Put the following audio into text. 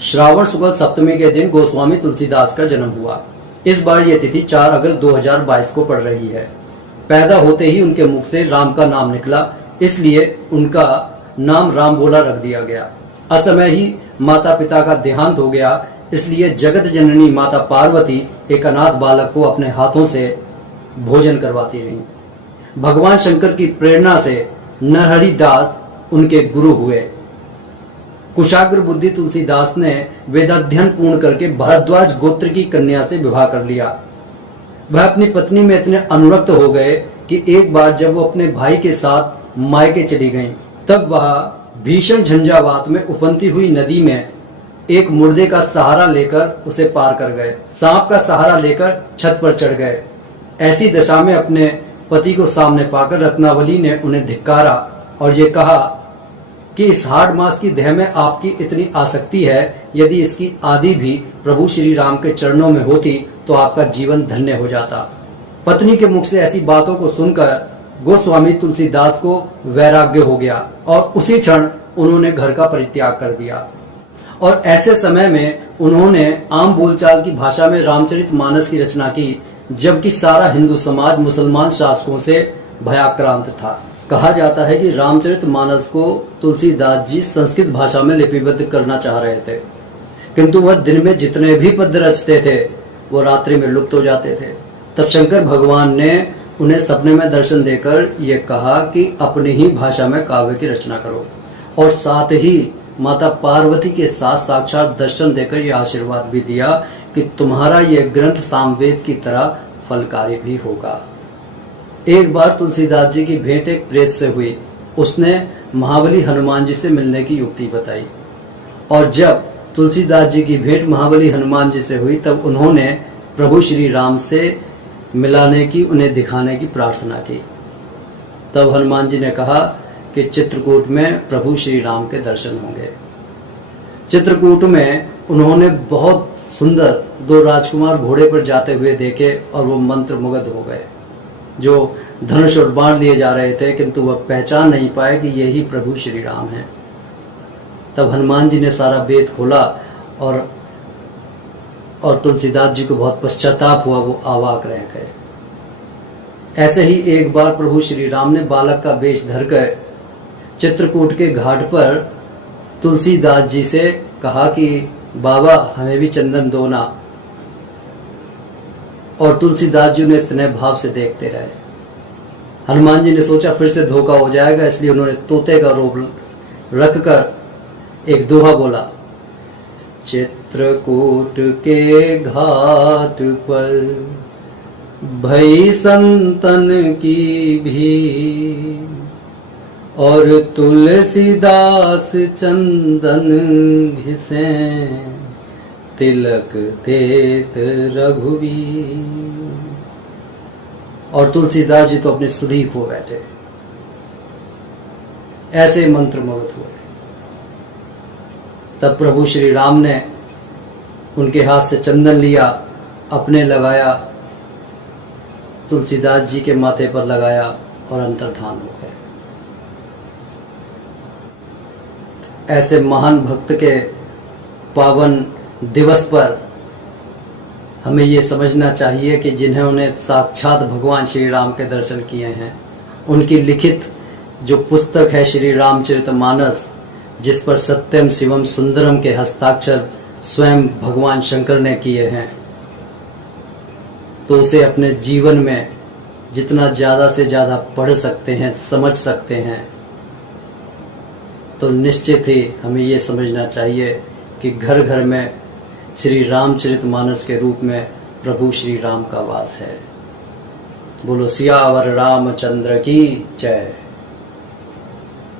श्रावण शुक्ल सप्तमी के दिन गोस्वामी तुलसीदास का जन्म हुआ। इस बार यह तिथि 4 अगस्त 2022 को पड़ रही है। पैदा होते ही उनके मुख से राम का नाम निकला, इसलिए उनका नाम राम बोला रख दिया गया। असमय ही माता पिता का देहांत हो गया, इसलिए जगत जननी माता पार्वती एक अनाथ बालक को अपने हाथों से भोजन करवाती रहीं। भगवान शंकर की प्रेरणा से नरहरि दास उनके गुरु हुए। कुशाग्र बुद्धि तुलसीदास ने वेदाध्ययन पूर्ण करके भारद्वाज गोत्र की कन्या से विवाह कर लिया। वह अपनी पत्नी में इतने अनुरक्त हो गए कि एक बार जब वो अपने भाई के साथ मायके चली गईं, तब वह भीषण झंझावात में उफनती हुई नदी में एक मुर्दे का सहारा लेकर उसे पार कर गए। सांप का सहारा लेकर छत पर चढ़ गए। ऐसी दशा में अपने पति को सामने पाकर रत्नावली ने उन्हें धिक्कारा और ये कहा कि इस हाड़ मास की देह में आपकी इतनी आसक्ति है, यदि इसकी आदि भी प्रभु श्री राम के चरणों में होती तो आपका जीवन धन्य हो जाता। पत्नी के मुख से ऐसी बातों को सुनकर गोस्वामी तुलसीदास को वैराग्य हो गया और उसी क्षण उन्होंने घर का परित्याग कर दिया। और ऐसे समय में उन्होंने आम बोलचाल की भाषा में रामचरितमानस की रचना की, जबकि सारा हिंदू समाज मुसलमान शासकों से भयाक्रांत था। कहा जाता है कि रामचरितमानस को तुलसीदास जी संस्कृत भाषा में लिपिबद्ध करना चाह रहे थे, किंतु वह दिन में जितने भी पद्य रचते थे वो रात्रि में लुप्त हो जाते थे। तब शंकर भगवान ने उन्हें सपने में दर्शन देकर ये कहा कि अपनी ही भाषा में काव्य की रचना करो, और साथ ही माता पार्वती के साथ साक्षात दर्शन देकर यह आशीर्वाद भी दिया कि तुम्हारा यह ग्रंथ सामवेद की तरह फलकारी भी होगा। एक बार तुलसीदास जी की भेंट एक प्रेत से हुई। उसने महाबली हनुमान जी से मिलने की युक्ति बताई, और जब तुलसीदास जी की भेंट महाबली हनुमान जी से हुई तब उन्होंने प्रभु श्री राम से मिलाने की, उन्हें दिखाने की प्रार्थना की। तब हनुमान जी ने कहा कि चित्रकूट में प्रभु श्री राम के दर्शन होंगे। चित्रकूट में उन्होंने बहुत सुंदर 2 राजकुमार घोड़े पर जाते हुए देखे और वो मंत्रमुग्ध हो गए, जो धनुष और बाण लिए जा रहे थे, किंतु वह पहचान नहीं पाए कि यही प्रभु श्री राम हैं। तब हनुमान जी ने सारा वेद खोला और तुलसीदास जी को बहुत पश्चाताप हुआ, वो अवाक रह गए। ऐसे ही एक बार प्रभु श्री राम ने बालक का वेश धरकर चित्रकूट के घाट पर तुलसीदास जी से कहा कि बाबा हमें भी चंदन दो ना, और तुलसीदास जी ने स्नेह भाव से देखते रहे। हनुमान जी ने सोचा फिर से धोखा हो जाएगा, इसलिए उन्होंने तोते का रूप रखकर एक दोहा बोला, चित्रकूट के घाट पर भई संतन की भी, और तुलसीदास चंदन घिसे तिलक देत रघुवीर। और तुलसीदास जी तो अपनी सुधी खो बैठे, ऐसे मंत्रमुग्ध हुए। तब प्रभु श्री राम ने उनके हाथ से चंदन लिया, अपने लगाया, तुलसीदास जी के माथे पर लगाया और अंतर्धान हो गए। ऐसे महान भक्त के पावन दिवस पर हमें ये समझना चाहिए कि जिन्होंने साक्षात भगवान श्री राम के दर्शन किए हैं, उनकी लिखित जो पुस्तक है श्री रामचरितमानस, जिस पर सत्यम शिवम सुंदरम के हस्ताक्षर स्वयं भगवान शंकर ने किए हैं, तो उसे अपने जीवन में जितना ज़्यादा से ज़्यादा पढ़ सकते हैं, समझ सकते हैं, तो निश्चित ही हमें ये समझना चाहिए कि घर घर में श्री रामचरितमानस के रूप में प्रभु श्री राम का वास है। बोलो सियावर रामचंद्र की जय।